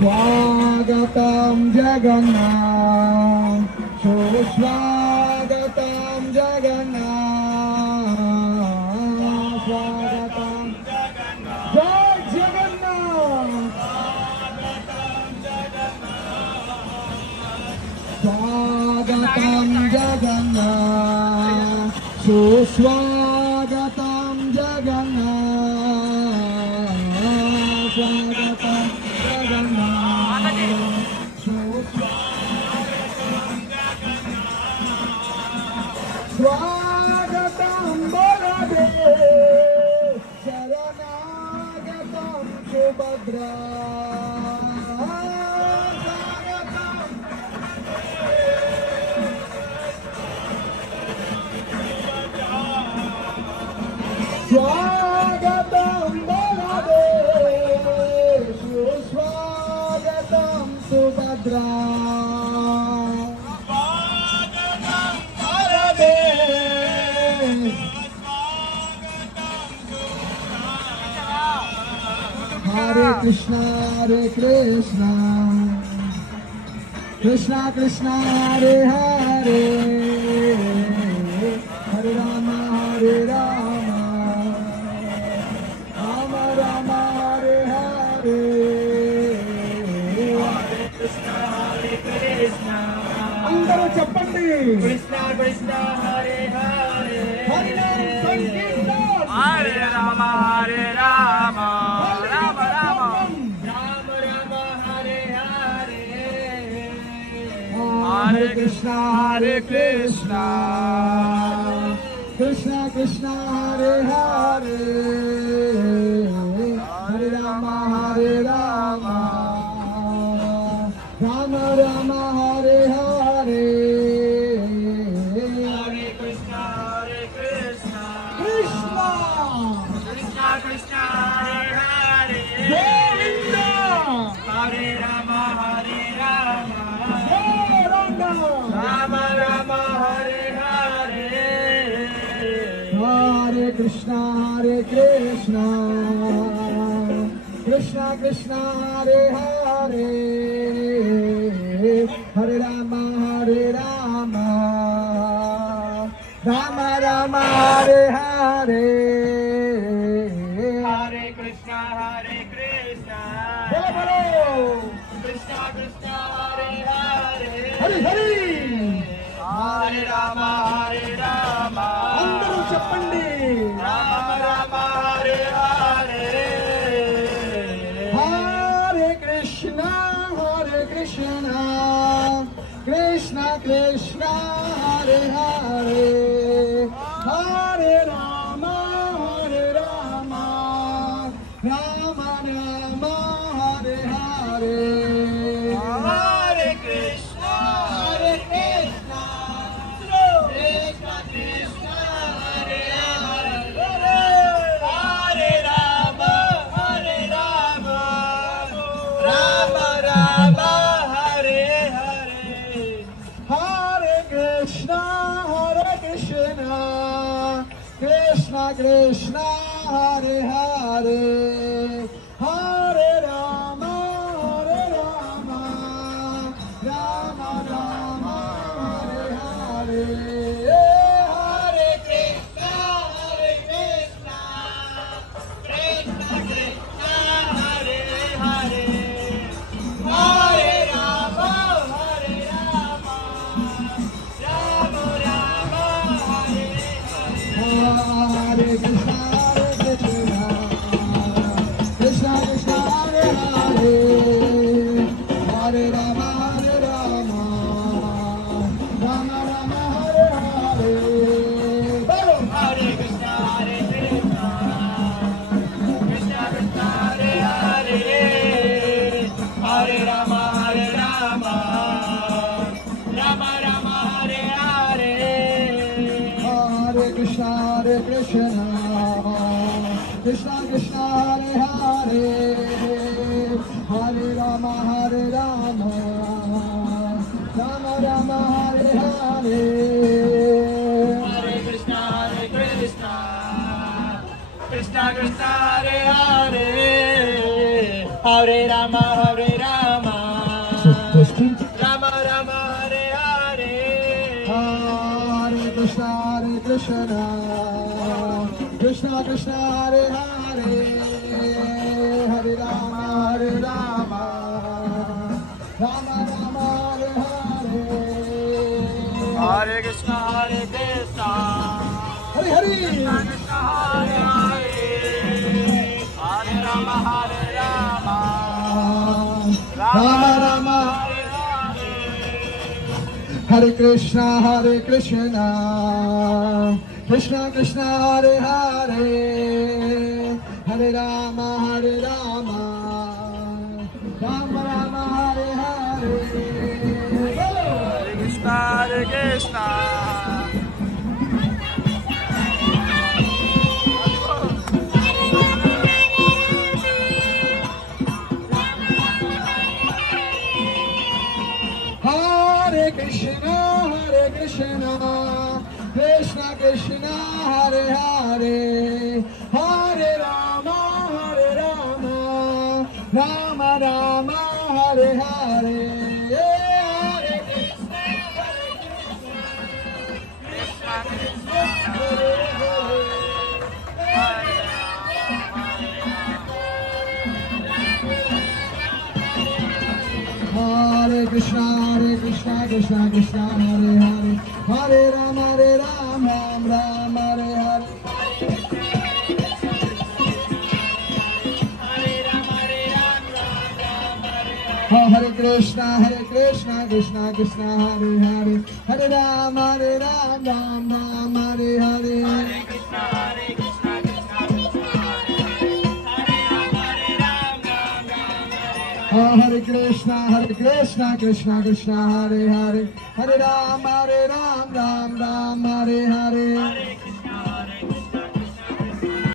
स्वागतं जगन्नाथ सुस्वागतं जगन्नाथ स्वागतं जय जगन्नाथ स्वागतं जगन्नाथ सुस्वागतं जगन्नाथ स्वागतं स्वागतं बलदे शरणागतं सुभद्रा स्वागतं बलदे सुस्वागतं Subhadra Hare Krishna, Krishna Krishna, Hare Hare, Hare Rama, Hare Rama, Rama Rama, Hare Hare, Hare Krishna, Andaru cheppandi, Krishna Krishna, Hare Hare, Hare Sankirtan, Hare Rama, Hare Rama. Hare Krishna, Krishna Krishna, Hare Hare, Hare Rama, Hare Rama, Rama Rama, Hare Hare, Hare Krishna, Krishna Krishna, Hare Hare, Govinda, Hare Rama, Hare Rama. Rama Rama, Hare Hare, Hare Krishna, Krishna Krishna, Hare Hare, Hare Rama, Hare Rama, Rama Rama, Hare Hare, Hare Krishna, Krishna Krishna, Hare Hare, Hare Hare, Hare Rama, Hare Rama, Andaru cheppandi, Rama Rama, Hare Hare, Hare Krishna, Krishna Krishna, Hare Hare, Hare Rama, Hare Rama, Rama Rama, Hare Hare, Hare Krishna, Krishna Krishna, Hare Hare, Hare Rama, Hare Rama, Rama Rama, Hare Hare, Hare Krishna, Krishna Krishna, Hare Hare, Hare Rama, Hare Rama, Rama Rama, Hare Hare, Hare Krishna, Krishna Krishna, Hare Hare, Hare Rama, Hare Rama, Rama Rama, Hare Hare, Hare Krishna, Krishna Krishna, Hare Hare, Hare Rama, Hare Rama, Rama Rama, Hare Hare, Hare Krishna, Krishna Krishna, Hare Hare, Hare Rama, Hare Rama, Rama Rama, Hare Hare, Hare Krishna, Krishna Krishna, Hare Hare, Hare Rama, Hare Rama, Rama Rama, Hare Hare, Hare Krishna, Krishna Krishna Krishna Hare Hare Hare Rama Rama Rama Hare Hare Hare Krishna Krishna Krishna Hare Hare Hare Rama Rama Rama Hare Hare Hare Krishna Hare Hare Krishna Krishna Hare Hare Hare Rama Rama Rama Hare Hare Hare Krishna Krishna Krishna Hare Hare Hare Rama Rama Rama Hare Hare Hare Krishna Hare Krishna Hare Krishna Krishna Krishna Hare Hare Hare Rama Rama Rama Hare Hare Hare Krishna Krishna Krishna Hare Hare Hare Krishna Krishna Krishna Hare Hare Hare Rama Rama Hare Hare Hare Krishna Krishna Krishna Hare Hare Hare Rama Rama Hare Hare Hare Krishna Krishna Krishna Hare Hare Hare Krishna Krishna Krishna Hare Hare Hare Rama Rama Hare